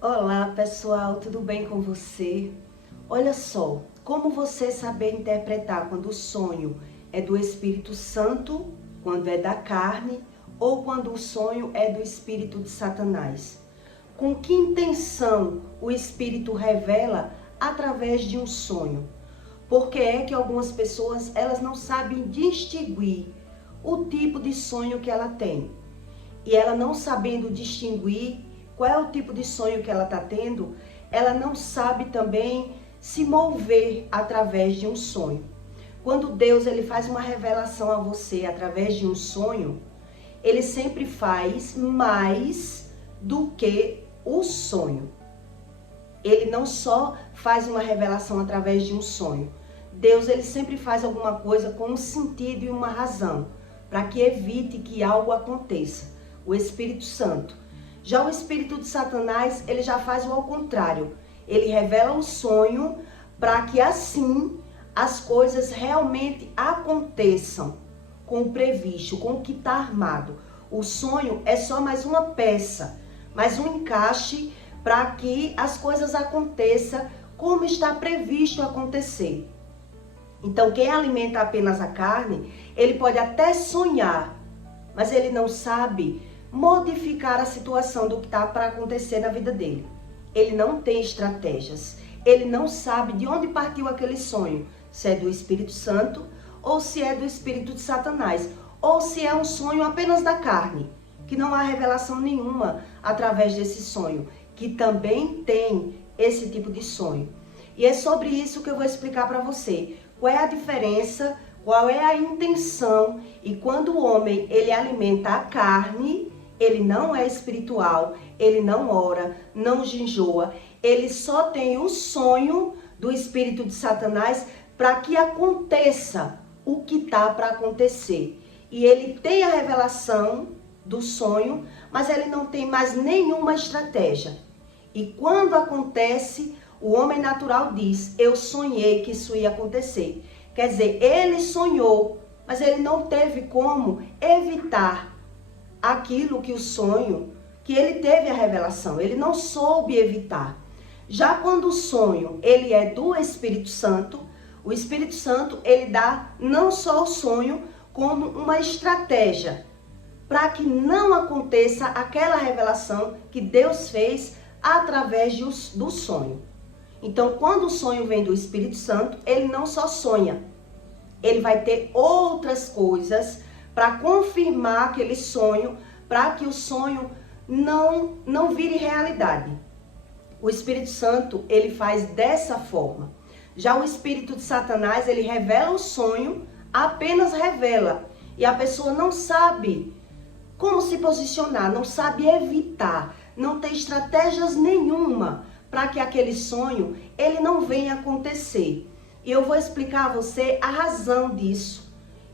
Olá pessoal, tudo bem com você? Olha só, como você saber interpretar quando o sonho é do Espírito Santo, quando é da carne, ou quando o sonho é do Espírito de Satanás? Com que intenção o Espírito revela através de um sonho? Porque é que algumas pessoas elas não sabem distinguir o tipo de sonho que ela tem. E ela não sabendo distinguir qual é o tipo de sonho que ela está tendo, ela não sabe também se mover através de um sonho. Quando Deus ele faz uma revelação a você através de um sonho, ele sempre faz mais do que o sonho. Ele não só faz uma revelação através de um sonho. Deus ele sempre faz alguma coisa com um sentido e uma razão, para que evite que algo aconteça. O Espírito Santo. Já o espírito de Satanás, ele já faz o ao contrário. Ele revela o sonho para que assim as coisas realmente aconteçam com o previsto, com o que está armado. O sonho é só mais uma peça, mais um encaixe para que as coisas aconteçam como está previsto acontecer. Então, quem alimenta apenas a carne, ele pode até sonhar, mas ele não sabe modificar a situação do que está para acontecer na vida dele. Ele não tem estratégias. Ele não sabe de onde partiu aquele sonho. Se é do Espírito Santo ou se é do Espírito de Satanás. Ou se é um sonho apenas da carne. Que não há revelação nenhuma através desse sonho. Que também tem esse tipo de sonho. E é sobre isso que eu vou explicar para você. Qual é a diferença, qual é a intenção. E quando o homem ele alimenta a carne, ele não é espiritual, ele não ora, não jejua, ele só tem o sonho do espírito de Satanás para que aconteça o que está para acontecer. E ele tem a revelação do sonho, mas ele não tem mais nenhuma estratégia. E quando acontece, o homem natural diz, eu sonhei que isso ia acontecer. Quer dizer, ele sonhou, mas ele não teve como evitar aquilo que o sonho, que ele teve a revelação, ele não soube evitar. Já quando o sonho, ele é do Espírito Santo, o Espírito Santo, ele dá não só o sonho, como uma estratégia para que não aconteça aquela revelação que Deus fez através do sonho. Então, quando o sonho vem do Espírito Santo, ele não só sonha, ele vai ter outras coisas para confirmar aquele sonho, para que o sonho não vire realidade. O Espírito Santo, ele faz dessa forma. Já o Espírito de Satanás, ele revela o sonho, apenas revela. E a pessoa não sabe como se posicionar, não sabe evitar, não tem estratégias nenhuma para que aquele sonho, ele não venha acontecer. E eu vou explicar a você a razão disso.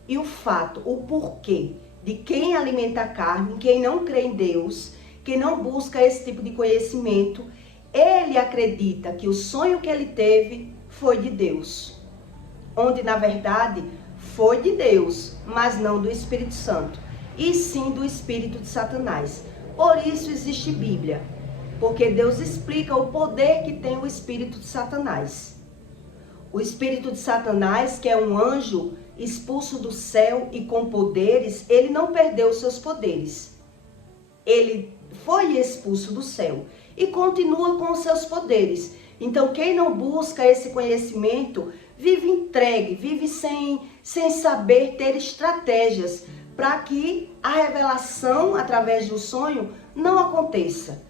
E o fato, o porquê de quem alimenta a carne, quem não crê em Deus, quem não busca esse tipo de conhecimento, ele acredita que o sonho que ele teve foi de Deus. Onde, na verdade, foi de Deus, mas não do Espírito Santo, e sim do Espírito de Satanás. Por isso existe Bíblia, porque Deus explica o poder que tem o Espírito de Satanás. O Espírito de Satanás, que é um anjo expulso do céu e com poderes, ele não perdeu os seus poderes. Ele foi expulso do céu e continua com os seus poderes. Então, quem não busca esse conhecimento, vive entregue, vive sem saber ter estratégias para que a revelação através do sonho não aconteça.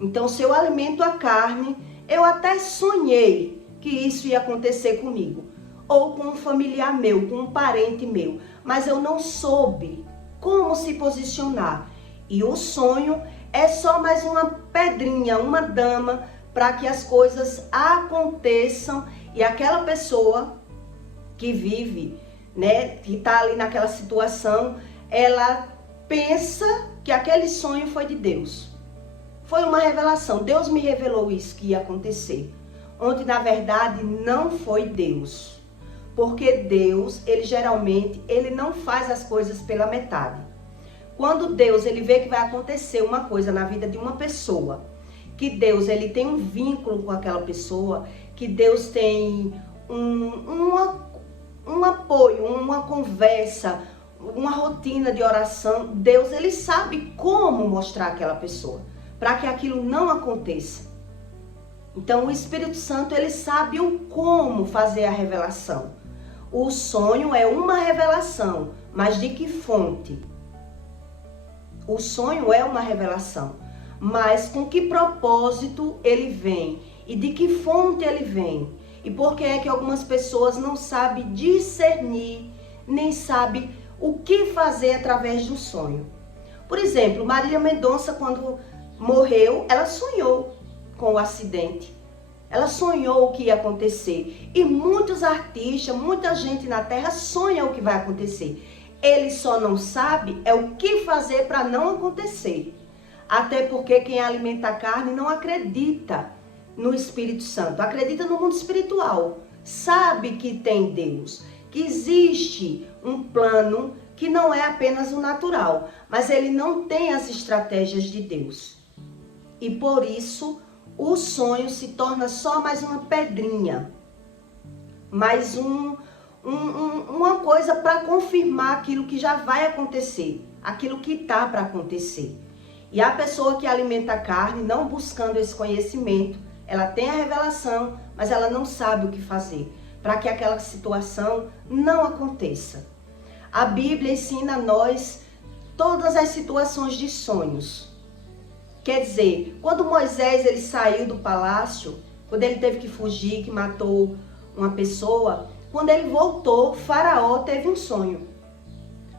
Então, se eu alimento a carne, eu até sonhei que isso ia acontecer comigo, ou com um familiar meu, com um parente meu, mas eu não soube como se posicionar. E o sonho é só mais uma pedrinha, uma dama, para que as coisas aconteçam e aquela pessoa que vive, né, que está ali naquela situação, ela pensa que aquele sonho foi de Deus. Foi uma revelação, Deus me revelou isso que ia acontecer. Onde na verdade não foi Deus. Porque Deus, ele geralmente, ele não faz as coisas pela metade. Quando Deus, ele vê que vai acontecer uma coisa na vida de uma pessoa, que Deus ele tem um vínculo com aquela pessoa, que Deus tem um apoio, uma conversa, uma rotina de oração. Deus ele sabe como mostrar aquela pessoa, para que aquilo não aconteça. Então o Espírito Santo ele sabe o como fazer a revelação. O sonho é uma revelação, mas de que fonte? O sonho é uma revelação, mas com que propósito ele vem? E de que fonte ele vem? E por que é que algumas pessoas não sabem discernir, nem sabem o que fazer através do sonho? Por exemplo, Marília Mendonça, quando morreu, ela sonhou com o acidente. Ela sonhou o que ia acontecer. E muitos artistas, muita gente na Terra sonha o que vai acontecer. Ele só não sabe é o que fazer para não acontecer. Até porque quem alimenta a carne não acredita no Espírito Santo, acredita no mundo espiritual. Sabe que tem Deus, que existe um plano que não é apenas o natural, mas ele não tem as estratégias de Deus. E por isso o sonho se torna só mais uma pedrinha, mais uma coisa para confirmar aquilo que já vai acontecer, aquilo que está para acontecer. E a pessoa que alimenta a carne, não buscando esse conhecimento, ela tem a revelação, mas ela não sabe o que fazer para que aquela situação não aconteça. A Bíblia ensina a nós todas as situações de sonhos. Quer dizer, quando Moisés ele saiu do palácio, quando ele teve que fugir, que matou uma pessoa, quando ele voltou, Faraó teve um sonho.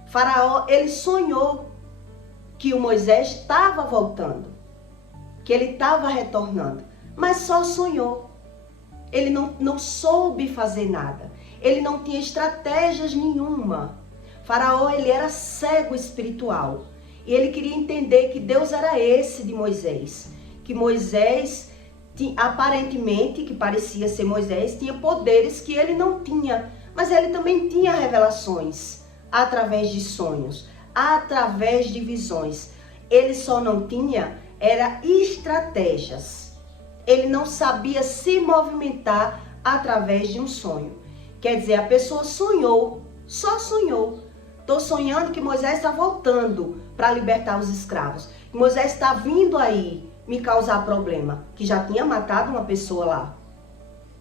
Faraó, ele sonhou que o Moisés estava voltando, que ele estava retornando, mas só sonhou. Ele não soube fazer nada, ele não tinha estratégias nenhuma. Faraó, ele era cego espiritual. E ele queria entender que Deus era esse de Moisés. Que Moisés, aparentemente, que parecia ser Moisés, tinha poderes que ele não tinha. Mas ele também tinha revelações através de sonhos, através de visões. Ele só não tinha, era estratégias. Ele não sabia se movimentar através de um sonho. Quer dizer, a pessoa sonhou, só sonhou. Estou sonhando que Moisés está voltando para libertar os escravos. Que Moisés está vindo aí me causar problema. Que já tinha matado uma pessoa lá.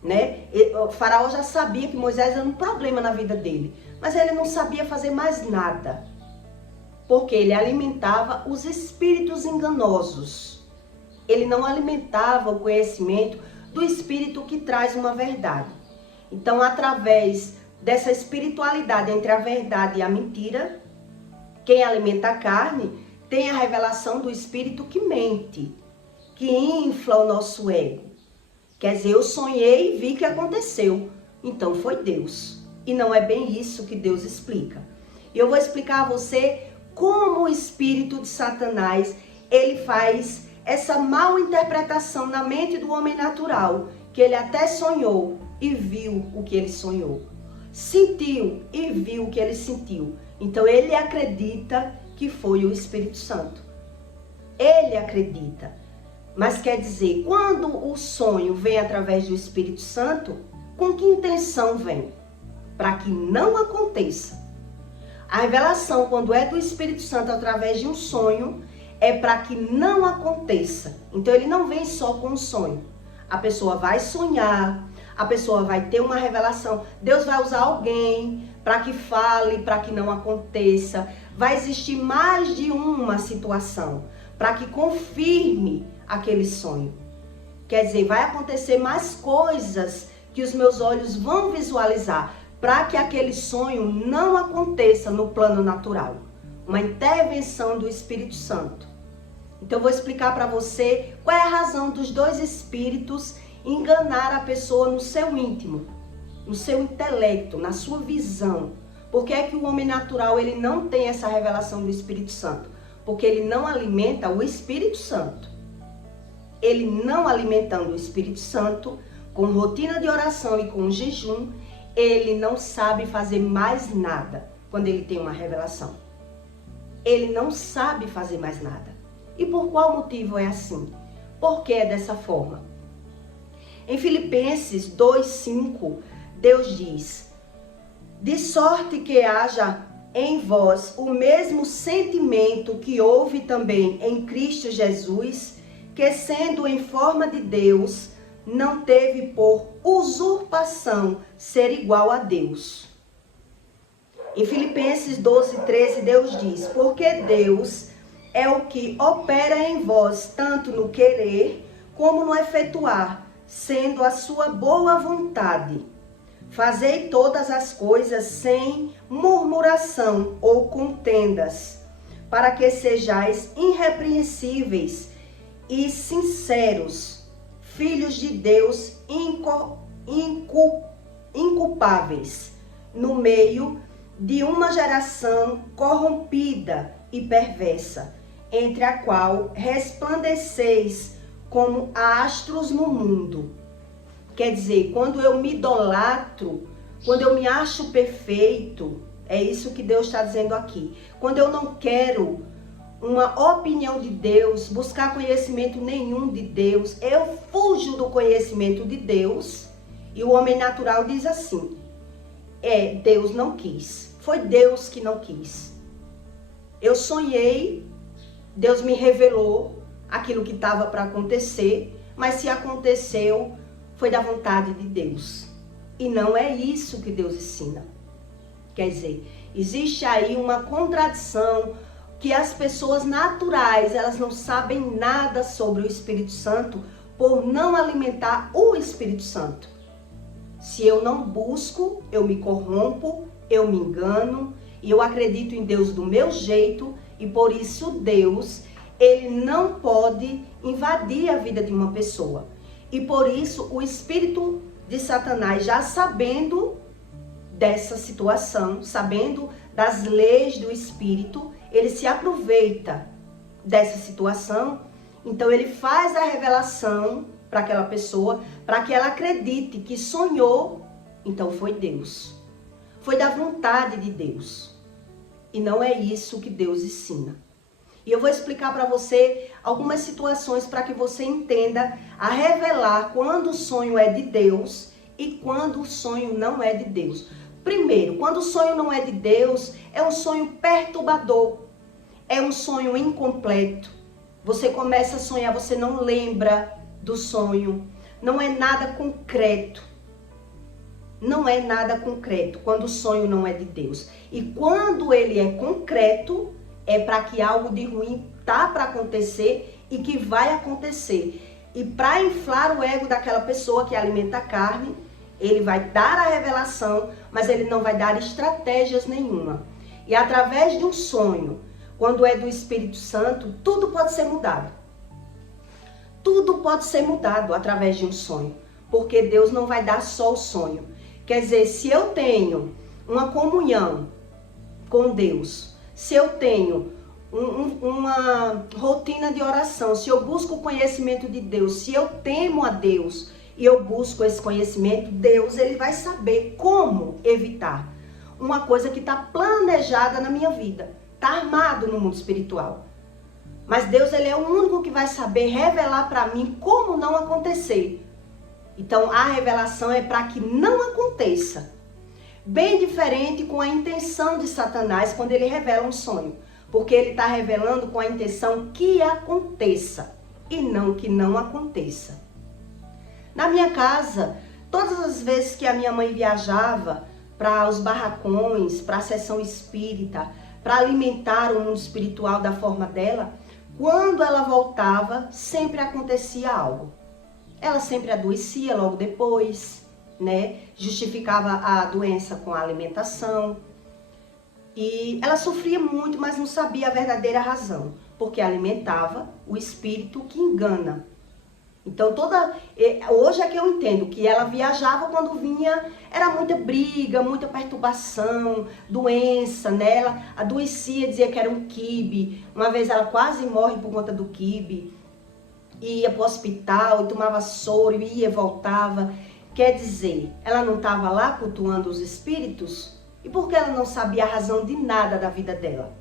Né? O faraó já sabia que Moisés era um problema na vida dele. Mas ele não sabia fazer mais nada. Porque ele alimentava os espíritos enganosos. Ele não alimentava o conhecimento do espírito que traz uma verdade. Então, através dessa espiritualidade entre a verdade e a mentira, quem alimenta a carne tem a revelação do espírito que mente, que infla o nosso ego. Quer dizer, eu sonhei e vi que aconteceu, então foi Deus. E não é bem isso que Deus explica. E eu vou explicar a você como o espírito de Satanás, ele faz essa mal interpretação na mente do homem natural, que ele até sonhou e viu o que ele sonhou. Sentiu e viu o que ele sentiu. Então ele acredita que foi o Espírito Santo. Ele acredita. Mas quer dizer, quando o sonho vem através do Espírito Santo, com que intenção vem? Para que não aconteça. A revelação, quando é do Espírito Santo através de um sonho, é para que não aconteça. Então ele não vem só com um sonho. A pessoa vai sonhar, a pessoa vai ter uma revelação. Deus vai usar alguém para que fale, para que não aconteça. Vai existir mais de uma situação para que confirme aquele sonho. Quer dizer, vai acontecer mais coisas que os meus olhos vão visualizar para que aquele sonho não aconteça no plano natural. Uma intervenção do Espírito Santo. Então eu vou explicar para você qual é a razão dos dois espíritos enganar a pessoa no seu íntimo, no seu intelecto, na sua visão. Por que é que o homem natural ele não tem essa revelação do Espírito Santo? Porque ele não alimenta o Espírito Santo. Ele não alimentando o Espírito Santo, com rotina de oração e com jejum, ele não sabe fazer mais nada quando ele tem uma revelação. Ele não sabe fazer mais nada. E por qual motivo é assim? Por que é dessa forma? Em Filipenses 2:5, Deus diz: de sorte que haja em vós o mesmo sentimento que houve também em Cristo Jesus, que sendo em forma de Deus, não teve por usurpação ser igual a Deus. Em Filipenses 12:13, Deus diz: porque Deus é o que opera em vós, tanto no querer como no efetuar, sendo a sua boa vontade. Fazei todas as coisas sem murmuração ou contendas, para que sejais irrepreensíveis e sinceros, filhos de Deus inculpáveis, no meio de uma geração corrompida e perversa, entre a qual resplandeceis como astros no mundo. Quer dizer, quando eu me idolatro, quando eu me acho perfeito, é isso que Deus está dizendo aqui. Quando eu não quero uma opinião de Deus, buscar conhecimento nenhum de Deus, eu fujo do conhecimento de Deus. E o homem natural diz assim: Deus não quis, foi Deus que não quis. Eu sonhei, Deus me revelou aquilo que estava para acontecer, mas se aconteceu, foi da vontade de Deus. E não é isso que Deus ensina. Quer dizer, existe aí uma contradição, que as pessoas naturais, elas não sabem nada sobre o Espírito Santo por não alimentar o Espírito Santo. Se eu não busco, eu me corrompo, eu me engano, e eu acredito em Deus do meu jeito, e por isso Deus, ele não pode invadir a vida de uma pessoa. E por isso o espírito de Satanás, já sabendo dessa situação, sabendo das leis do espírito, ele se aproveita dessa situação. Então ele faz a revelação para aquela pessoa, para que ela acredite que sonhou. Então foi Deus, foi da vontade de Deus. E não é isso que Deus ensina. E eu vou explicar para você algumas situações para que você entenda a revelar quando o sonho é de Deus e quando o sonho não é de Deus. Primeiro, quando o sonho não é de Deus, é um sonho perturbador, é um sonho incompleto. Você começa a sonhar, você não lembra do sonho, não é nada concreto. Não é nada concreto quando o sonho não é de Deus. E quando ele é concreto, é para que algo de ruim tá para acontecer e que vai acontecer. E para inflar o ego daquela pessoa que alimenta a carne, ele vai dar a revelação, mas ele não vai dar estratégias nenhuma. E através de um sonho, quando é do Espírito Santo, tudo pode ser mudado. Tudo pode ser mudado através de um sonho, porque Deus não vai dar só o sonho. Quer dizer, se eu tenho uma comunhão com Deus, se eu tenho uma rotina de oração, se eu busco o conhecimento de Deus, se eu temo a Deus e eu busco esse conhecimento, Deus, ele vai saber como evitar uma coisa que está planejada na minha vida, está armado no mundo espiritual. Mas Deus, ele é o único que vai saber revelar para mim como não acontecer. Então a revelação é para que não aconteça. Bem diferente com a intenção de Satanás quando ele revela um sonho. Porque ele está revelando com a intenção que aconteça e não que não aconteça. Na minha casa, todas as vezes que a minha mãe viajava para os barracões, para a sessão espírita, para alimentar o mundo espiritual da forma dela, quando ela voltava, sempre acontecia algo. Ela sempre adoecia logo depois, né? Justificava a doença com a alimentação. E ela sofria muito, mas não sabia a verdadeira razão, porque alimentava o espírito que engana. Então hoje é que eu entendo que ela viajava, quando vinha, era muita briga, muita perturbação, doença, né? Ela adoecia, dizia que era um quibe. Uma vez ela quase morre por conta do quibe. Ia para o hospital, tomava soro, ia e voltava. Quer dizer, ela não estava lá cultuando os espíritos? E por que ela não sabia a razão de nada da vida dela?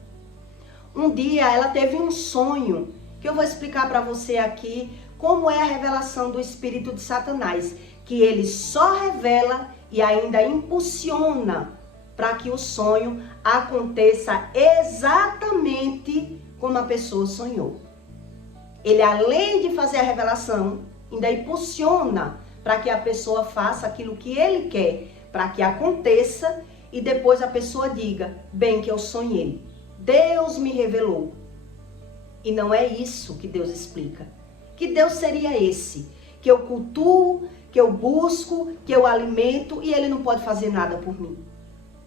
Um dia ela teve um sonho, que eu vou explicar para você aqui como é a revelação do espírito de Satanás, que ele só revela e ainda impulsiona para que o sonho aconteça exatamente como a pessoa sonhou. Ele, além de fazer a revelação, ainda impulsiona para que a pessoa faça aquilo que ele quer, para que aconteça e depois a pessoa diga, bem que eu sonhei, Deus me revelou. E não é isso que Deus explica. Que Deus seria esse? Que eu cultuo, que eu busco, que eu alimento e ele não pode fazer nada por mim.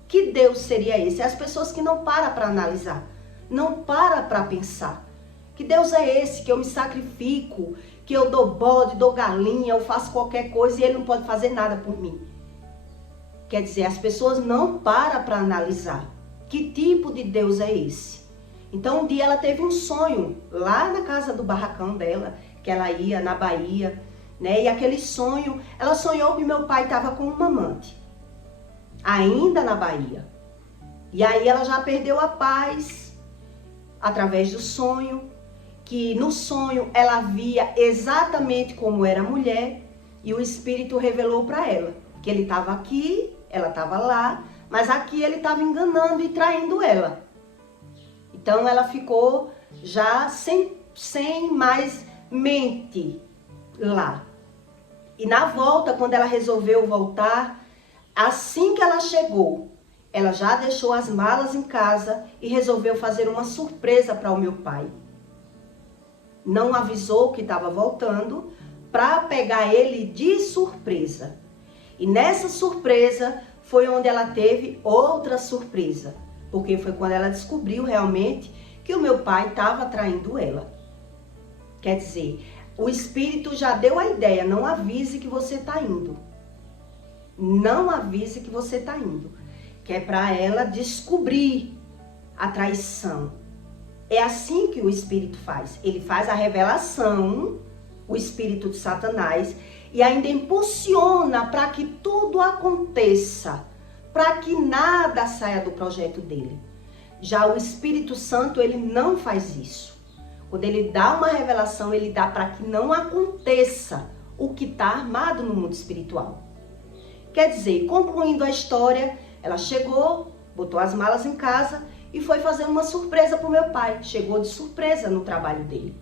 Que Deus seria esse? As pessoas que não param para analisar, não param para pensar. Que Deus é esse? Que eu me sacrifico, que eu dou bode, dou galinha, eu faço qualquer coisa e ele não pode fazer nada por mim. Quer dizer, as pessoas não param para analisar. Que tipo de Deus é esse? Então um dia ela teve um sonho lá na casa do barracão dela, que ela ia na Bahia, né? E aquele sonho, ela sonhou que meu pai estava com uma amante, ainda na Bahia. E aí ela já perdeu a paz através do sonho, que no sonho ela via exatamente como era a mulher e o espírito revelou para ela que ele estava aqui, ela estava lá, mas aqui ele estava enganando e traindo ela. Então ela ficou já sem mais mente lá. E na volta, quando ela resolveu voltar, assim que ela chegou, ela já deixou as malas em casa e resolveu fazer uma surpresa para o meu pai. Não avisou que estava voltando para pegar ele de surpresa. E nessa surpresa foi onde ela teve outra surpresa, porque foi quando ela descobriu realmente que o meu pai estava traindo ela. Quer dizer, o espírito já deu a ideia, não avise que você está indo. Não avise que você está indo. Que é para ela descobrir a traição. É assim que o espírito faz. Ele faz a revelação, o espírito de Satanás, e ainda impulsiona para que tudo aconteça, para que nada saia do projeto dele. Já o Espírito Santo, ele não faz isso. Quando ele dá uma revelação, ele dá para que não aconteça o que está armado no mundo espiritual. Quer dizer, concluindo a história, ela chegou, botou as malas em casa e foi fazer uma surpresa para o meu pai. Chegou de surpresa no trabalho dele.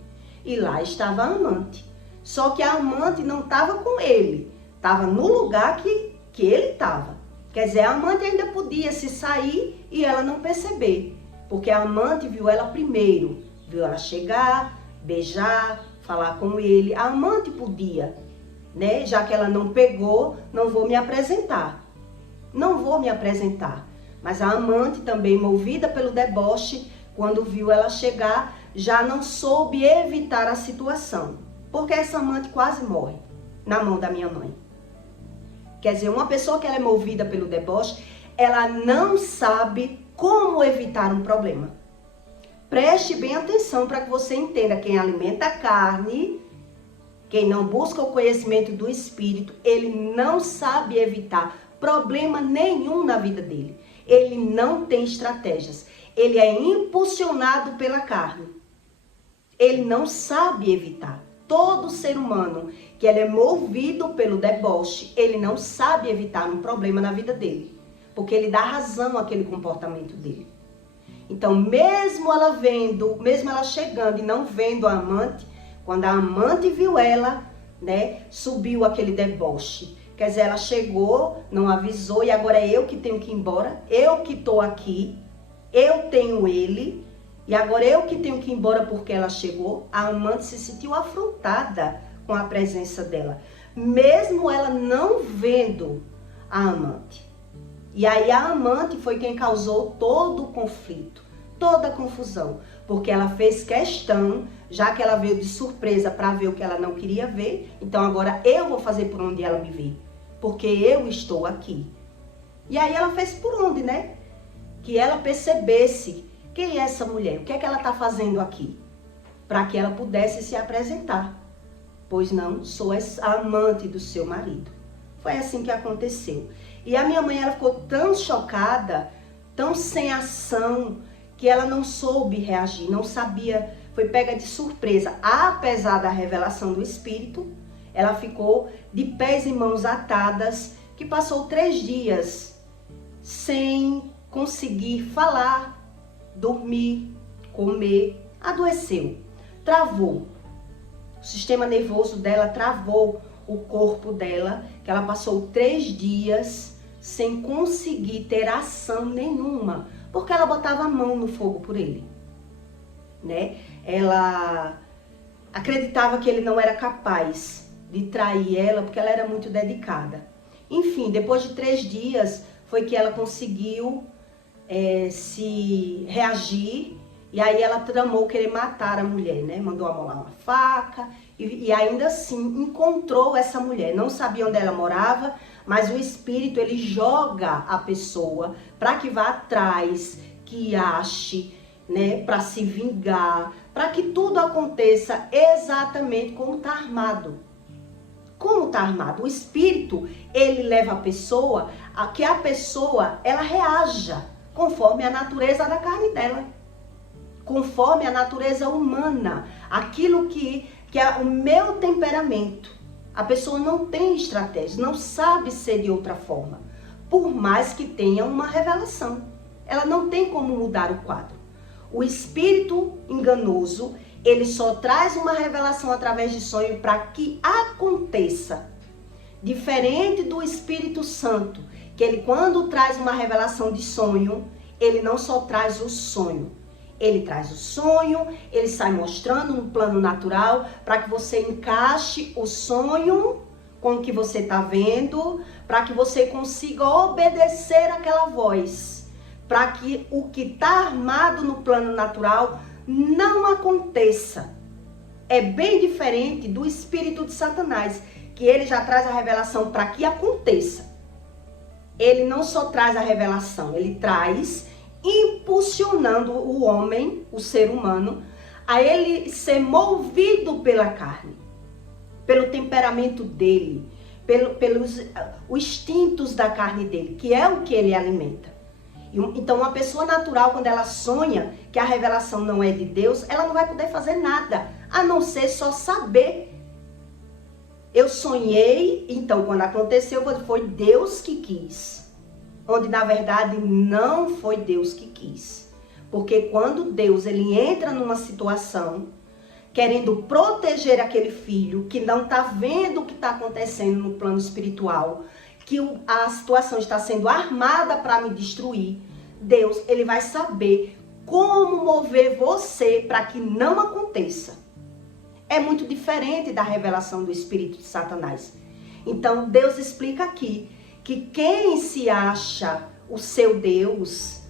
E lá estava a amante. Só que a amante não estava com ele, estava no lugar que ele estava. Quer dizer, a amante ainda podia se sair e ela não perceber, porque a amante viu ela primeiro, viu ela chegar, beijar, falar com ele. A amante podia, né? Já que ela não pegou, não vou me apresentar. Não vou me apresentar. Mas a amante também, movida pelo deboche, quando viu ela chegar, já não soube evitar a situação. Porque essa amante quase morre na mão da minha mãe. Quer dizer, uma pessoa que ela é movida pelo deboche, ela não sabe como evitar um problema. Preste bem atenção para que você entenda. Quem alimenta a carne, quem não busca o conhecimento do espírito, ele não sabe evitar problema nenhum na vida dele. Ele não tem estratégias. Ele é impulsionado pela carne. Ele não sabe evitar. Todo ser humano que ele é movido pelo deboche, ele não sabe evitar um problema na vida dele. Porque ele dá razão àquele comportamento dele. Então, mesmo ela vendo, mesmo ela chegando e não vendo a amante, quando a amante viu ela, né, subiu aquele deboche. Quer dizer, ela chegou, não avisou e agora é eu que tenho que ir embora, eu que estou aqui, eu tenho ele e agora eu que tenho que ir embora porque ela chegou. A amante se sentiu afrontada com a presença dela, mesmo ela não vendo a amante. E aí a amante foi quem causou todo o conflito, toda a confusão, porque ela fez questão, já que ela veio de surpresa para ver o que ela não queria ver, então agora eu vou fazer por onde ela me vê, porque eu estou aqui. E aí ela fez por onde, né? Que ela percebesse quem é essa mulher, o que é que ela está fazendo aqui, para que ela pudesse se apresentar. Pois não, sou a amante do seu marido. Foi assim que aconteceu. E a minha mãe, ela ficou tão chocada, tão sem ação, que ela não soube reagir, não sabia foi pega de surpresa. Apesar da revelação do Espírito, ela ficou de pés e mãos atadas, que passou 3 dias sem conseguir falar, dormir, comer, adoeceu, travou. O sistema nervoso dela travou o corpo dela, que ela passou 3 dias sem conseguir ter ação nenhuma, porque ela botava a mão no fogo por ele, né? Ela acreditava que ele não era capaz de trair ela, porque ela era muito dedicada. Enfim, depois de 3 dias, foi que ela conseguiu se reagir, e aí ela tramou querer matar a mulher, né? Mandou amolar uma faca, e ainda assim encontrou essa mulher. Não sabia onde ela morava, mas o espírito, ele joga a pessoa para que vá atrás, que ache, né? Para se vingar, para que tudo aconteça exatamente como está armado. Como está armado? O espírito, ele leva a pessoa a que a pessoa, ela reaja conforme a natureza da carne dela, conforme a natureza humana, aquilo que é o meu temperamento. A pessoa não tem estratégia, não sabe ser de outra forma, por mais que tenha uma revelação. Ela não tem como mudar o quadro. O espírito enganoso, ele só traz uma revelação através de sonho para que aconteça. Diferente do Espírito Santo, que ele, quando traz uma revelação de sonho, ele não só traz o sonho. Ele traz o sonho, ele sai mostrando no plano natural para que você encaixe o sonho com o que você está vendo, para que você consiga obedecer aquela voz, para que o que está armado no plano natural não aconteça. É bem diferente do espírito de Satanás, que ele já traz a revelação para que aconteça. Ele não só traz a revelação, ele traz impulsionando o homem, o ser humano, a ele ser movido pela carne, pelo temperamento dele, pelos os instintos da carne dele, que é o que ele alimenta. Então, uma pessoa natural, quando ela sonha que a revelação não é de Deus, ela não vai poder fazer nada, a não ser só saber. Eu sonhei, então quando aconteceu, foi Deus que quis. Onde na verdade não foi Deus que quis. Porque quando Deus ele entra numa situação, querendo proteger aquele filho que não está vendo o que está acontecendo no plano espiritual, que a situação está sendo armada para me destruir, Deus ele vai saber como mover você para que não aconteça. É muito diferente da revelação do espírito de Satanás. Então Deus explica aqui que quem se acha o seu Deus,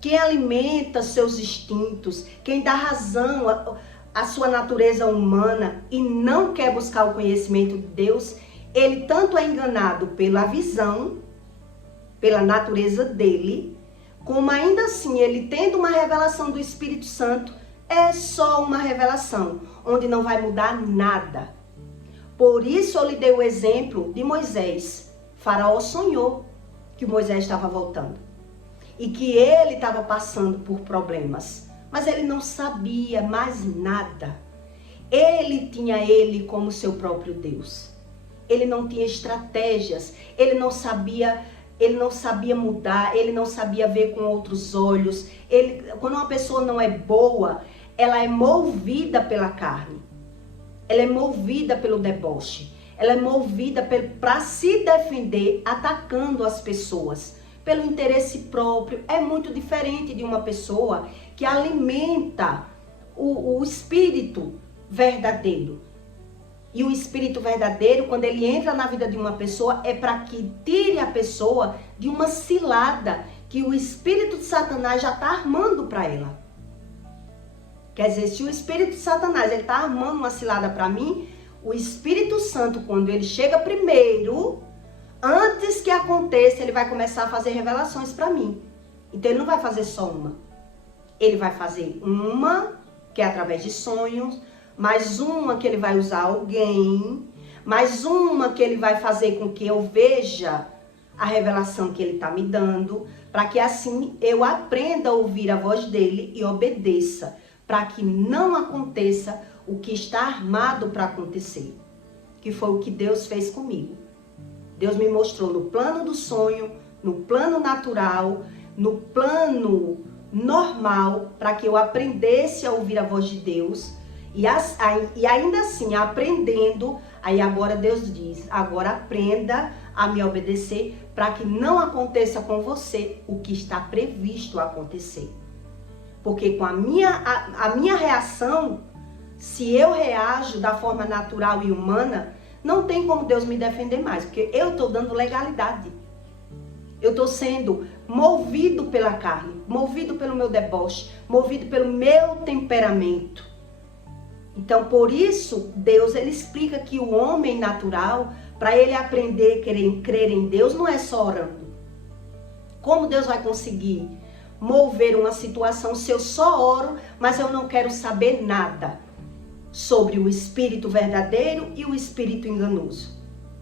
quem alimenta seus instintos, quem dá razão à sua natureza humana e não quer buscar o conhecimento de Deus, ele tanto é enganado pela visão, pela natureza dele, como ainda assim ele tendo uma revelação do Espírito Santo, é só uma revelação, onde não vai mudar nada. Por isso eu lhe dei o exemplo de Moisés. Faraó sonhou que Moisés estava voltando e que ele estava passando por problemas, mas ele não sabia mais nada. Ele tinha ele como seu próprio Deus. Ele não tinha estratégias, ele não sabia mudar, ele não sabia ver com outros olhos. Quando uma pessoa não é boa, ela é movida pela carne, ela é movida pelo deboche. Ela é movida para se defender, atacando as pessoas, pelo interesse próprio. É muito diferente de uma pessoa que alimenta o espírito verdadeiro. E o espírito verdadeiro, quando ele entra na vida de uma pessoa, é para que tire a pessoa de uma cilada que o espírito de Satanás já está armando para ela. Quer dizer, se o espírito de Satanás está armando uma cilada para mim, o Espírito Santo, quando ele chega primeiro, antes que aconteça, ele vai começar a fazer revelações para mim. Então ele não vai fazer só uma. Ele vai fazer uma, que é através de sonhos, mais uma que ele vai usar alguém, mais uma que ele vai fazer com que eu veja a revelação que ele está me dando, para que assim eu aprenda a ouvir a voz dele e obedeça. para que não aconteça o que está armado para acontecer. Que foi o que Deus fez comigo. Deus me mostrou no plano do sonho, no plano natural, no plano normal, para que eu aprendesse a ouvir a voz de Deus. E ainda assim, aprendendo, aí agora Deus diz, agora aprenda a me obedecer, para que não aconteça com você o que está previsto a acontecer. Porque com a minha reação, se eu reajo da forma natural e humana, não tem como Deus me defender mais, porque eu estou dando legalidade. Eu estou sendo movido pela carne, movido pelo meu deboche, movido pelo meu temperamento. Então, por isso, Deus, ele explica que o homem natural, para ele aprender a crer em Deus, não é só orando. Como Deus vai conseguir mover uma situação se eu só oro, mas eu não quero saber nada sobre o espírito verdadeiro e o espírito enganoso?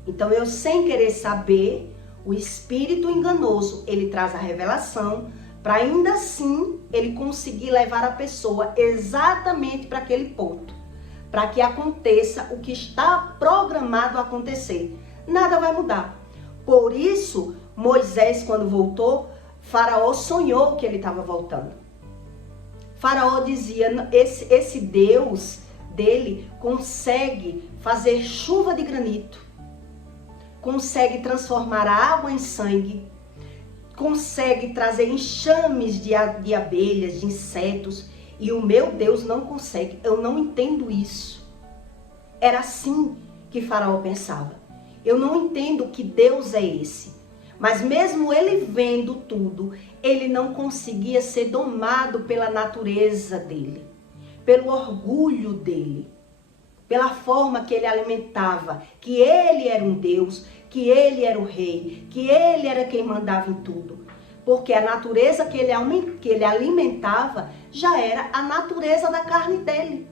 Então, eu sem querer saber, o espírito enganoso, ele traz a revelação, para ainda assim ele conseguir levar a pessoa exatamente para aquele ponto, para que aconteça o que está programado a acontecer. Nada vai mudar. Por isso, Moisés, quando voltou, Faraó sonhou que ele estava voltando. Faraó dizia, esse Deus dele consegue fazer chuva de granito, consegue transformar a água em sangue, consegue trazer enxames de abelhas, de insetos, e o meu Deus não consegue. Eu não entendo isso. Era assim que Faraó pensava. Eu não entendo que Deus é esse. Mas mesmo ele vendo tudo, ele não conseguia ser domado pela natureza dele, pelo orgulho dele, pela forma que ele alimentava, que ele era um Deus, que ele era o rei, que ele era quem mandava em tudo. Porque a natureza que ele alimentava já era a natureza da carne dele.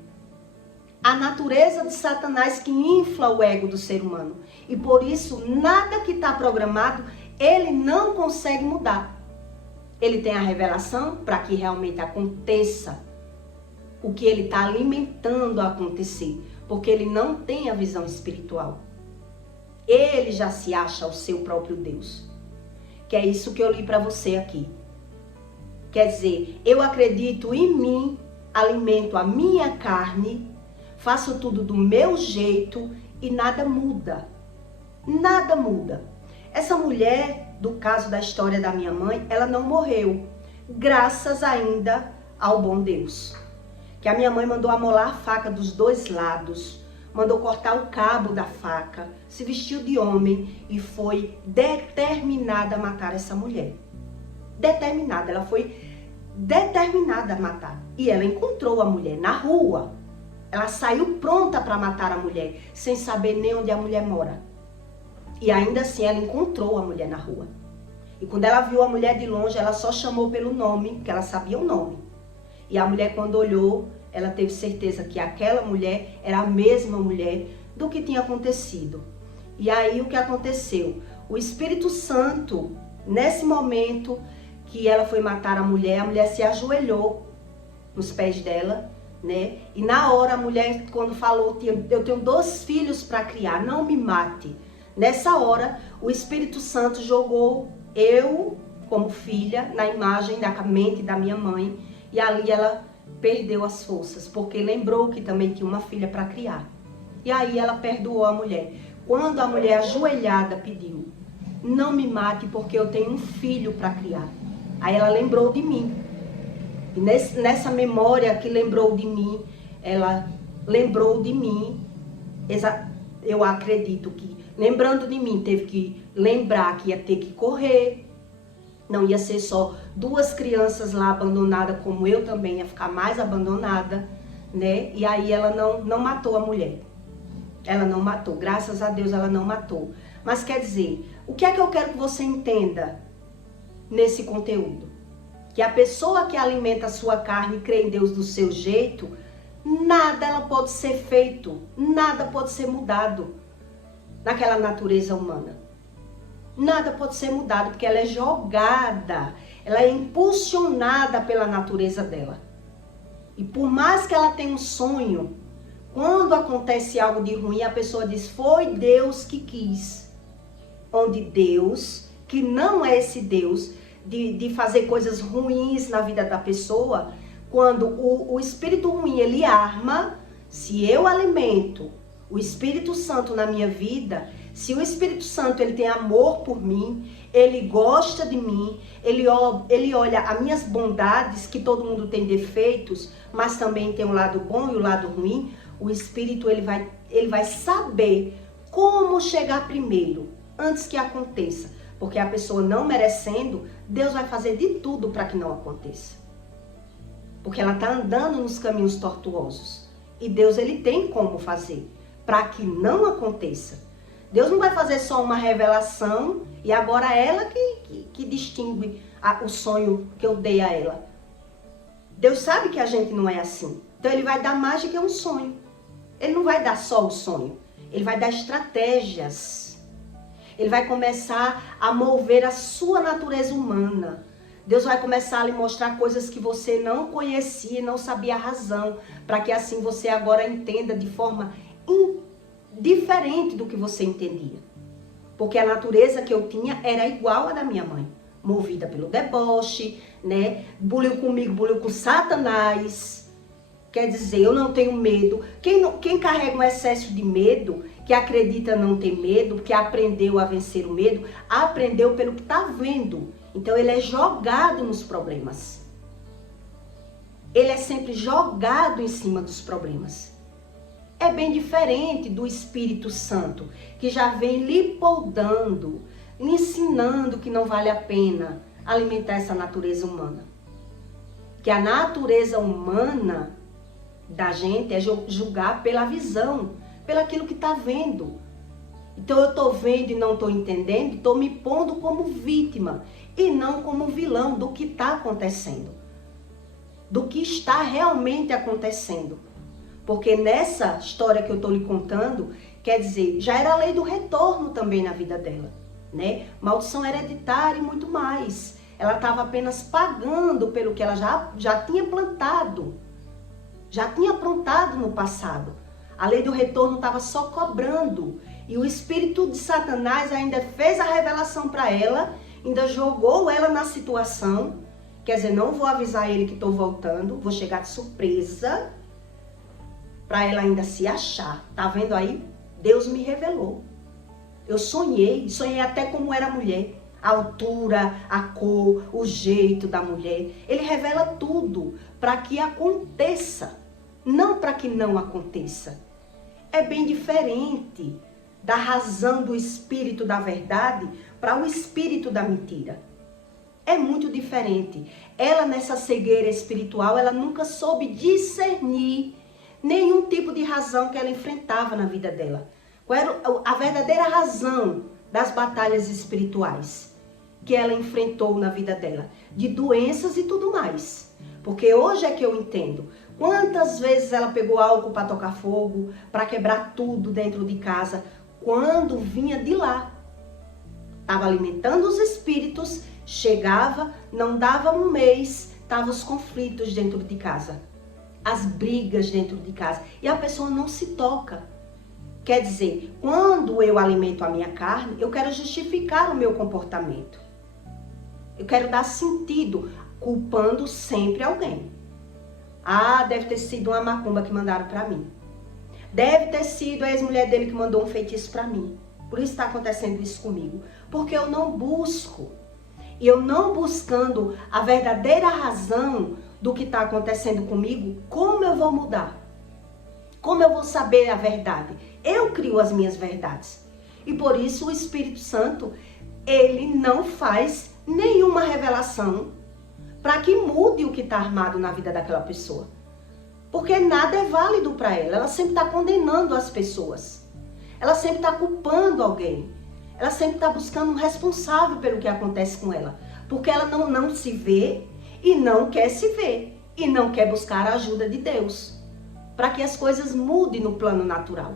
A natureza de Satanás que infla o ego do ser humano. E por isso, nada que está programado, ele não consegue mudar. Ele tem a revelação para que realmente aconteça o que ele está alimentando a acontecer. Porque ele não tem a visão espiritual. Ele já se acha o seu próprio Deus. Que é isso que eu li para você aqui. Quer dizer, eu acredito em mim, alimento a minha carne, faço tudo do meu jeito e nada muda. Nada muda. Essa mulher, do caso da história da minha mãe, ela não morreu, graças ainda ao bom Deus. Que a minha mãe mandou amolar a faca dos dois lados, mandou cortar o cabo da faca, se vestiu de homem e foi determinada a matar essa mulher. Determinada, ela foi determinada a matar. E ela encontrou a mulher na rua. Ela saiu pronta para matar a mulher, sem saber nem onde a mulher mora. E ainda assim ela encontrou a mulher na rua. E quando ela viu a mulher de longe, ela só chamou pelo nome, porque ela sabia o nome. E a mulher, quando olhou, ela teve certeza que aquela mulher era a mesma mulher do que tinha acontecido. E aí o que aconteceu? O Espírito Santo, nesse momento que ela foi matar a mulher se ajoelhou nos pés dela, né? E na hora a mulher, quando falou, eu tenho 2 filhos para criar, não me mate. Nessa hora, o Espírito Santo jogou eu, como filha, na imagem da mente da minha mãe. E ali ela perdeu as forças, porque lembrou que também tinha uma filha para criar. E aí ela perdoou a mulher. Quando a mulher ajoelhada pediu, não me mate porque eu tenho um filho para criar. Aí ela lembrou de mim. E nessa memória que lembrou de mim, ela lembrou de mim, eu acredito que, lembrando de mim, teve que lembrar que ia ter que correr, não ia ser só 2 crianças lá abandonadas, como eu também ia ficar mais abandonada, né? E aí ela não matou a mulher. Ela não matou, graças a Deus ela não matou. Mas quer dizer, o que é que eu quero que você entenda nesse conteúdo? Que a pessoa que alimenta a sua carne e crê em Deus do seu jeito, nada ela pode ser feito, nada pode ser mudado naquela natureza humana. Nada pode ser mudado, porque ela é jogada, ela é impulsionada pela natureza dela. E por mais que ela tenha um sonho, quando acontece algo de ruim, a pessoa diz, foi Deus que quis. Onde Deus, que não é esse Deus de fazer coisas ruins na vida da pessoa, quando o espírito ruim, ele arma, se eu alimento o Espírito Santo na minha vida, se o Espírito Santo ele tem amor por mim, ele gosta de mim, ele olha as minhas bondades, que todo mundo tem defeitos, mas também tem um lado bom e o lado ruim, o Espírito ele vai saber como chegar primeiro, antes que aconteça. Porque a pessoa não merecendo, Deus vai fazer de tudo para que não aconteça. Porque ela está andando nos caminhos tortuosos. E Deus ele tem como fazer para que não aconteça. Deus não vai fazer só uma revelação e agora ela que distingue o sonho que eu dei a ela. Deus sabe que a gente não é assim. Então ele vai dar mais do que um sonho. Ele não vai dar só o sonho. Ele vai dar estratégias. Ele vai começar a mover a sua natureza humana. Deus vai começar a lhe mostrar coisas que você não conhecia, não sabia a razão, para que assim você agora entenda de forma diferente do que você entendia. Porque a natureza que eu tinha era igual à da minha mãe, movida pelo deboche, né? Buliu comigo, buliu com Satanás. Quer dizer, eu não tenho medo. Quem carrega um excesso de medo, que acredita não ter medo, que aprendeu a vencer o medo, aprendeu pelo que está vendo. Então ele é jogado nos problemas. Ele é sempre jogado em cima dos problemas. É bem diferente do Espírito Santo, que já vem lhe podando, lhe ensinando que não vale a pena alimentar essa natureza humana. Que a natureza humana da gente é julgar pela visão, pelaquilo que está vendo. Então eu estou vendo e não estou entendendo, estou me pondo como vítima e não como vilão do que está acontecendo, do que está realmente acontecendo. Porque nessa história que eu estou lhe contando, quer dizer, já era a lei do retorno também na vida dela, né? Maldição hereditária e muito mais. Ela estava apenas pagando pelo que ela já tinha plantado, já tinha aprontado no passado. A lei do retorno estava só cobrando. E o espírito de Satanás ainda fez a revelação para ela, ainda jogou ela na situação. Quer dizer, não vou avisar ele que estou voltando, vou chegar de surpresa, para ela ainda se achar. Tá vendo aí? Deus me revelou. Eu sonhei até como era a mulher. A altura, a cor, o jeito da mulher. Ele revela tudo para que aconteça, não para que não aconteça. É bem diferente da razão do espírito da verdade para o espírito da mentira. É muito diferente. Ela, nessa cegueira espiritual, ela nunca soube discernir nenhum tipo de razão que ela enfrentava na vida dela. Qual era a verdadeira razão das batalhas espirituais que ela enfrentou na vida dela? De doenças e tudo mais. Porque hoje é que eu entendo. Quantas vezes ela pegou álcool para tocar fogo, para quebrar tudo dentro de casa, quando vinha de lá. Estava alimentando os espíritos, chegava, não dava um mês, estavam os conflitos dentro de casa. As brigas dentro de casa. E a pessoa não se toca. Quer dizer, quando eu alimento a minha carne, eu quero justificar o meu comportamento. Eu quero dar sentido, culpando sempre alguém. Ah, deve ter sido uma macumba que mandaram para mim. Deve ter sido a ex-mulher dele que mandou um feitiço para mim. Por isso está acontecendo isso comigo. Porque eu não busco. E eu não buscando a verdadeira razão do que está acontecendo comigo, como eu vou mudar? Como eu vou saber a verdade? Eu crio as minhas verdades. E por isso o Espírito Santo, ele não faz nenhuma revelação para que mude o que está armado na vida daquela pessoa. Porque nada é válido para ela. Ela sempre está condenando as pessoas. Ela sempre está culpando alguém. Ela sempre está buscando um responsável pelo que acontece com ela. Porque ela não se vê e não quer se ver. E não quer buscar a ajuda de Deus. Para que as coisas mudem no plano natural.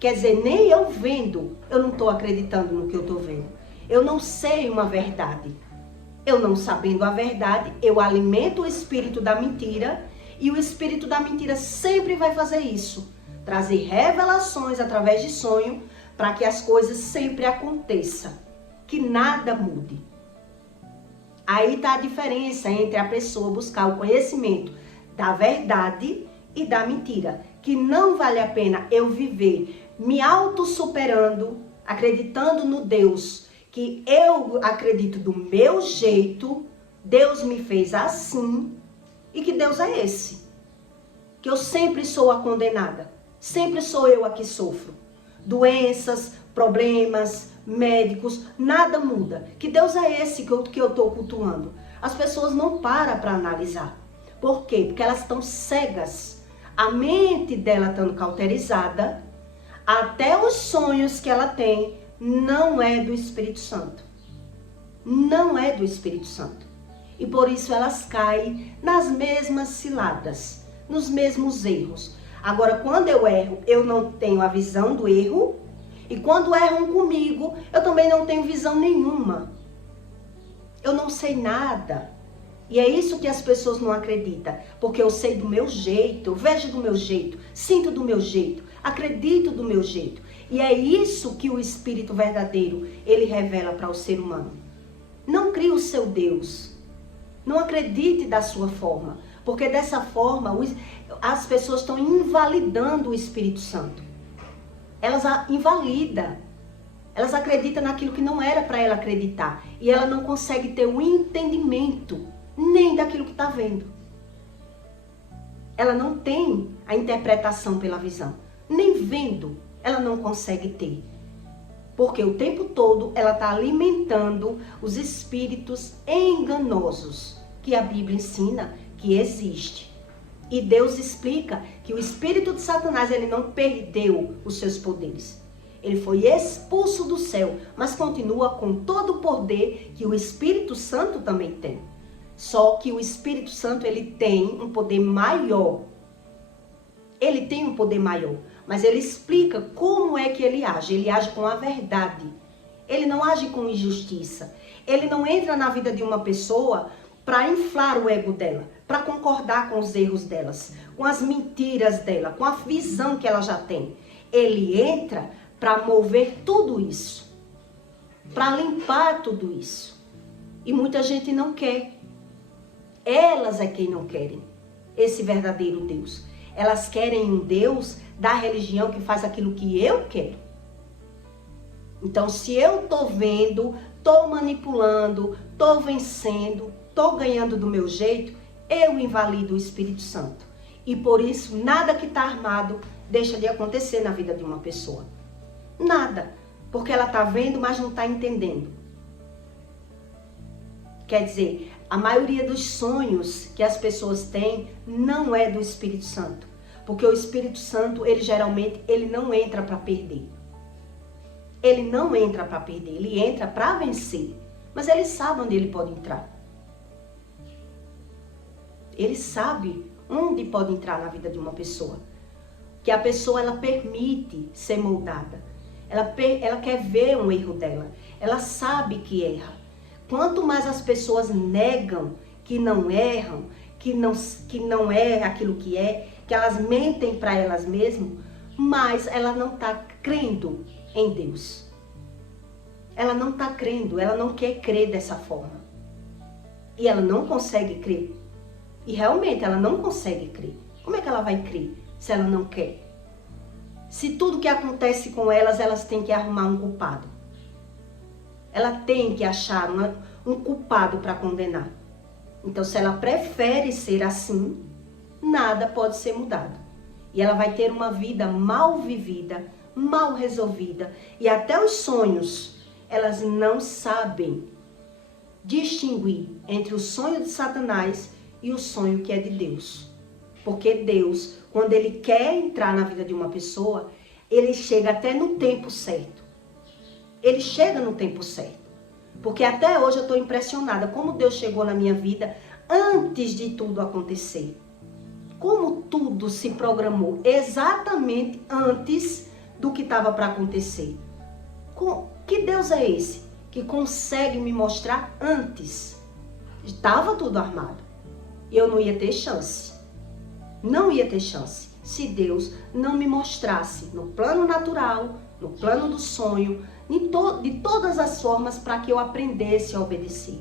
Quer dizer, nem eu vendo, eu não estou acreditando no que eu estou vendo. Eu não sei uma verdade. Eu não sabendo a verdade, eu alimento o espírito da mentira E o espírito da mentira sempre vai fazer isso. Trazer revelações através de sonho para que as coisas sempre aconteçam. Que nada mude. Aí está a diferença entre a pessoa buscar o conhecimento da verdade e da mentira. Que não vale a pena eu viver me auto-superando, acreditando no Deus, que eu acredito do meu jeito, Deus me fez assim, e que Deus é esse. Que eu sempre sou a condenada, sempre sou eu a que sofro. Doenças, problemas, médicos, nada muda. Que Deus é esse que eu estou cultuando? As pessoas não param para analisar. Por quê? Porque elas estão cegas. A mente dela estando cauterizada, até os sonhos que ela tem não é do Espírito Santo. Não é do Espírito Santo. E por isso elas caem nas mesmas ciladas, nos mesmos erros. Agora, quando eu erro, eu não tenho a visão do erro. E quando erram comigo, eu também não tenho visão nenhuma. Eu não sei nada. E é isso que as pessoas não acreditam. Porque eu sei do meu jeito, eu vejo do meu jeito, sinto do meu jeito, acredito do meu jeito. E é isso que o Espírito verdadeiro, ele revela para o ser humano. Não crie o seu Deus. Não acredite da sua forma. Porque dessa forma, as pessoas estão invalidando o Espírito Santo. Elas invalidam. Elas acreditam naquilo que não era para ela acreditar. E ela não consegue ter o entendimento nem daquilo que está vendo. Ela não tem a interpretação pela visão. Nem vendo, ela não consegue ter. Porque o tempo todo ela está alimentando os espíritos enganosos que a Bíblia ensina que existe. E Deus explica que o espírito de Satanás, ele não perdeu os seus poderes. Ele foi expulso do céu, mas continua com todo o poder que o Espírito Santo também tem. Só que o Espírito Santo, ele tem um poder maior. Ele tem um poder maior, mas ele explica como é que ele age. Ele age com a verdade. Ele não age com injustiça. Ele não entra na vida de uma pessoa para inflar o ego dela, para concordar com os erros delas, com as mentiras dela, com a visão que ela já tem. Ele entra para mover tudo isso, para limpar tudo isso. E muita gente não quer. Elas é quem não querem esse verdadeiro Deus. Elas querem um Deus da religião que faz aquilo que eu quero. Então, se eu tô vendo, tô manipulando, tô vencendo, tô ganhando do meu jeito, eu invalido o Espírito Santo. E por isso, nada que está armado deixa de acontecer na vida de uma pessoa. Nada. Porque ela está vendo, mas não está entendendo. Quer dizer, a maioria dos sonhos que as pessoas têm não é do Espírito Santo. Porque o Espírito Santo, ele geralmente, ele não entra para perder. Ele não entra para perder, ele entra para vencer. Mas ele sabe onde ele pode entrar. Ele sabe onde pode entrar na vida de uma pessoa. Que a pessoa, ela permite ser moldada. Ela quer ver um erro dela. Ela sabe que erra. Quanto mais as pessoas negam que não erram, que não é aquilo que é, que elas mentem para elas mesmas, mais ela não está crendo em Deus. Ela não está crendo, ela não quer crer dessa forma. E ela não consegue crer. E realmente ela não consegue crer. Como é que ela vai crer se ela não quer? Se tudo que acontece com elas têm que arrumar um culpado. Ela tem que achar um culpado para condenar. Então, se ela prefere ser assim, nada pode ser mudado. E ela vai ter uma vida mal vivida, mal resolvida. E até os sonhos, elas não sabem distinguir entre o sonho de Satanás e o sonho que é de Deus. Porque Deus, quando ele quer entrar na vida de uma pessoa, ele chega até no tempo certo. Ele chega no tempo certo. Porque até hoje eu estou impressionada como Deus chegou na minha vida antes de tudo acontecer. Como tudo se programou exatamente antes do que estava para acontecer. Que Deus é esse que consegue me mostrar antes? Estava tudo armado. E eu não ia ter chance. Não ia ter chance se Deus não me mostrasse no plano natural, no plano do sonho, de todas as formas para que eu aprendesse a obedecer.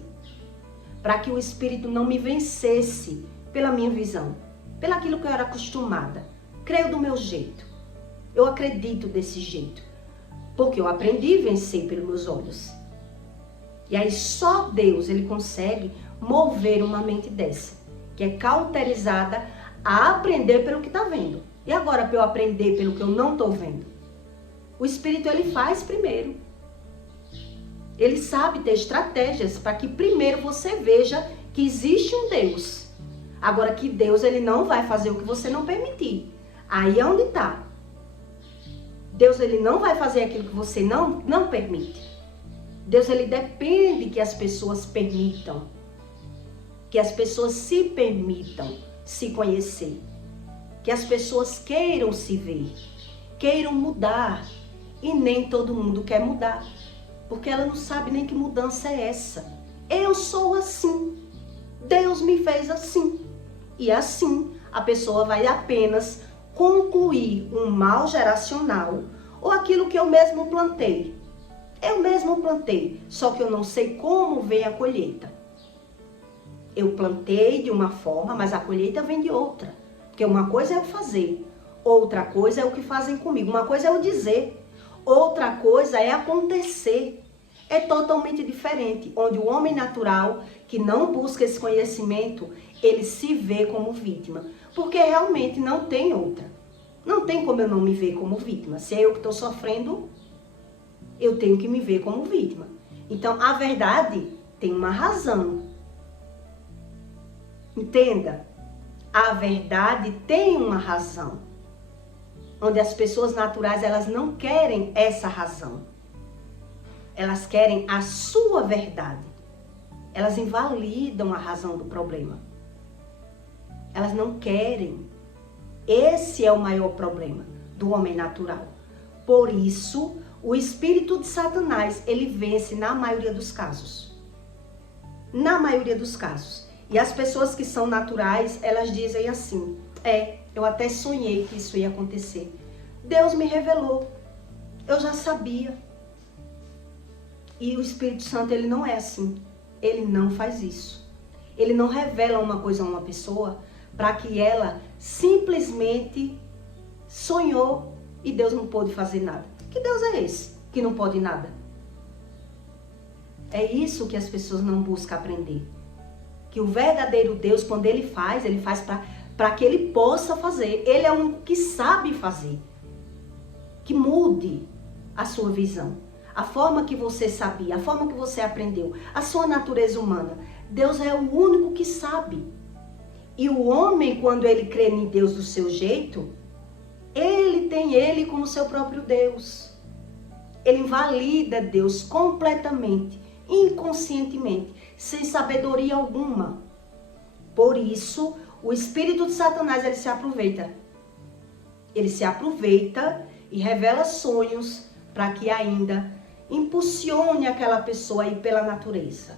Para que o Espírito não me vencesse pela minha visão, pelaquilo que eu era acostumada. Creio do meu jeito. Eu acredito desse jeito. Porque eu aprendi a vencer pelos meus olhos. E aí só Deus, ele consegue mover uma mente dessa, que é cauterizada a aprender pelo que está vendo. E agora para eu aprender pelo que eu não estou vendo? O Espírito, ele faz primeiro. Ele sabe ter estratégias para que primeiro você veja que existe um Deus. Agora que Deus, ele não vai fazer o que você não permitir. Aí é onde está. Deus, ele não vai fazer aquilo que você não permite. Deus, ele depende que as pessoas permitam. Que as pessoas se permitam se conhecer. Que as pessoas queiram se ver. Queiram mudar. E nem todo mundo quer mudar. Porque ela não sabe nem que mudança é essa. Eu sou assim. Deus me fez assim. E assim a pessoa vai apenas concluir um mal geracional ou aquilo que eu mesmo plantei. Eu mesmo plantei, só que eu não sei como vem a colheita. Eu plantei de uma forma, mas a colheita vem de outra. Porque uma coisa é eu fazer, outra coisa é o que fazem comigo. Uma coisa é eu dizer, outra coisa é acontecer. É totalmente diferente, onde o homem natural, que não busca esse conhecimento, ele se vê como vítima. Porque realmente não tem outra. Não tem como eu não me ver como vítima. Se é eu que estou sofrendo, eu tenho que me ver como vítima. Então, a verdade tem uma razão. Entenda? A verdade tem uma razão. Onde as pessoas naturais, elas não querem essa razão. Elas querem a sua verdade. Elas invalidam a razão do problema. Elas não querem. Esse é o maior problema do homem natural. Por isso, o espírito de Satanás, ele vence na maioria dos casos. Na maioria dos casos. E as pessoas que são naturais, elas dizem assim, eu até sonhei que isso ia acontecer. Deus me revelou. Eu já sabia. E o Espírito Santo, ele não é assim. Ele não faz isso. Ele não revela uma coisa a uma pessoa para que ela simplesmente sonhou e Deus não pôde fazer nada. Que Deus é esse que não pode nada? É isso que as pessoas não buscam aprender. Que o verdadeiro Deus, quando ele faz para que ele possa fazer. Ele é o único que sabe fazer. Que mude a sua visão. A forma que você sabia, a forma que você aprendeu, a sua natureza humana. Deus é o único que sabe. E o homem, quando ele crê em Deus do seu jeito, ele tem ele como seu próprio Deus. Ele invalida Deus completamente, inconscientemente, sem sabedoria alguma. Por isso, o espírito de Satanás, ele se aproveita. Ele se aproveita e revela sonhos para que ainda impulsione aquela pessoa aí pela natureza,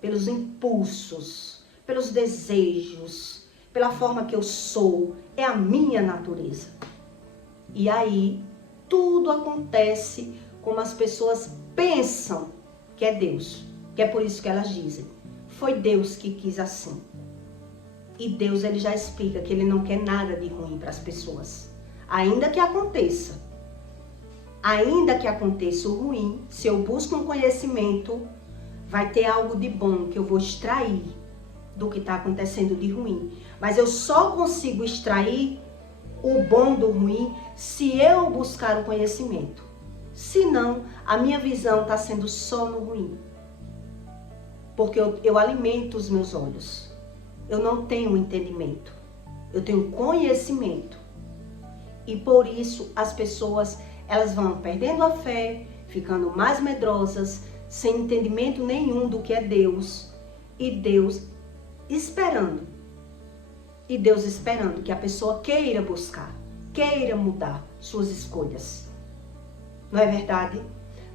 pelos impulsos, pelos desejos, pela forma que eu sou, é a minha natureza. E aí, tudo acontece como as pessoas pensam que é Deus, que é por isso que elas dizem, foi Deus que quis assim. E Deus, ele já explica que ele não quer nada de ruim para as pessoas, ainda que aconteça. Ainda que aconteça o ruim, se eu busco um conhecimento, vai ter algo de bom que eu vou extrair do que está acontecendo de ruim. Mas eu só consigo extrair o bom do ruim se eu buscar o conhecimento. Senão, a minha visão está sendo só no ruim. Porque eu alimento os meus olhos. Eu não tenho entendimento. Eu tenho conhecimento. E por isso as pessoas, elas vão perdendo a fé, ficando mais medrosas, sem entendimento nenhum do que é Deus. E Deus esperando. E Deus esperando que a pessoa queira buscar, queira mudar suas escolhas. Não é verdade?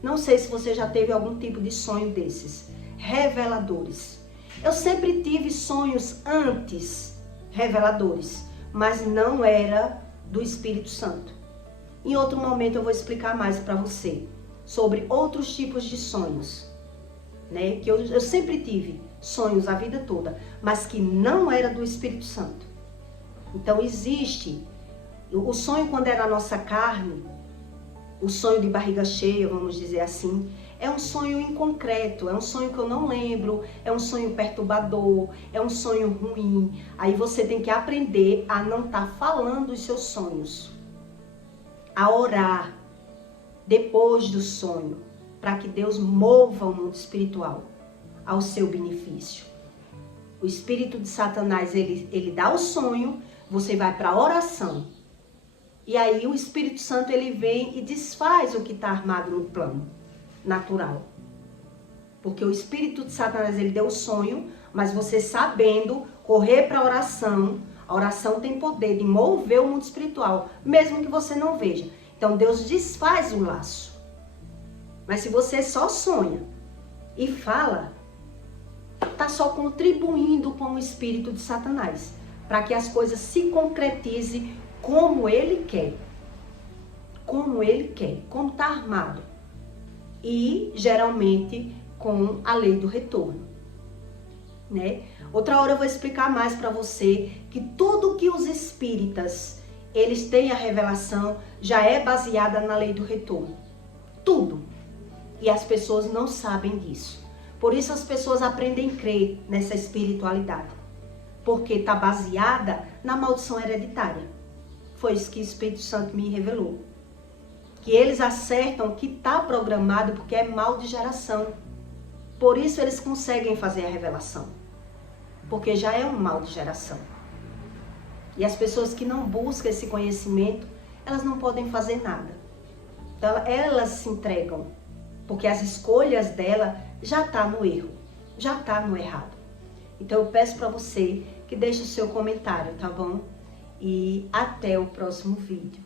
Não sei se você já teve algum tipo de sonho desses, reveladores. Eu sempre tive sonhos antes reveladores, mas não era do Espírito Santo. Em outro momento eu vou explicar mais para você sobre outros tipos de sonhos, né? Que eu sempre tive sonhos a vida toda, mas que não era do Espírito Santo. Então existe o sonho quando é na nossa carne, o sonho de barriga cheia, vamos dizer assim, é um sonho inconcreto, é um sonho que eu não lembro, é um sonho perturbador, é um sonho ruim. Aí você tem que aprender a não estar falando os seus sonhos, a orar depois do sonho, para que Deus mova o mundo espiritual ao seu benefício. O espírito de Satanás, ele dá o sonho, você vai para a oração. E aí o Espírito Santo, ele vem e desfaz o que está armado no plano natural. Porque o espírito de Satanás, ele deu o sonho, mas você sabendo correr para a oração tem poder de mover o mundo espiritual, mesmo que você não veja. Então Deus desfaz o laço. Mas se você só sonha e fala, está só contribuindo com o espírito de Satanás, para que as coisas se concretizem como ele quer. Como ele quer, como está armado. E geralmente com a lei do retorno, né? Outra hora eu vou explicar mais para você que tudo que os espíritas eles têm a revelação já é baseada na lei do retorno. Tudo. E as pessoas não sabem disso. Por isso as pessoas aprendem a crer nessa espiritualidade. Porque está baseada na maldição hereditária. Foi isso que o Espírito Santo me revelou. Que eles acertam que está programado porque é mal de geração. Por isso eles conseguem fazer a revelação. Porque já é um mal de geração. E as pessoas que não buscam esse conhecimento, elas não podem fazer nada. Então elas se entregam. Porque as escolhas dela já está no erro. Já está no errado. Então eu peço para você que deixe o seu comentário, tá bom? E até o próximo vídeo.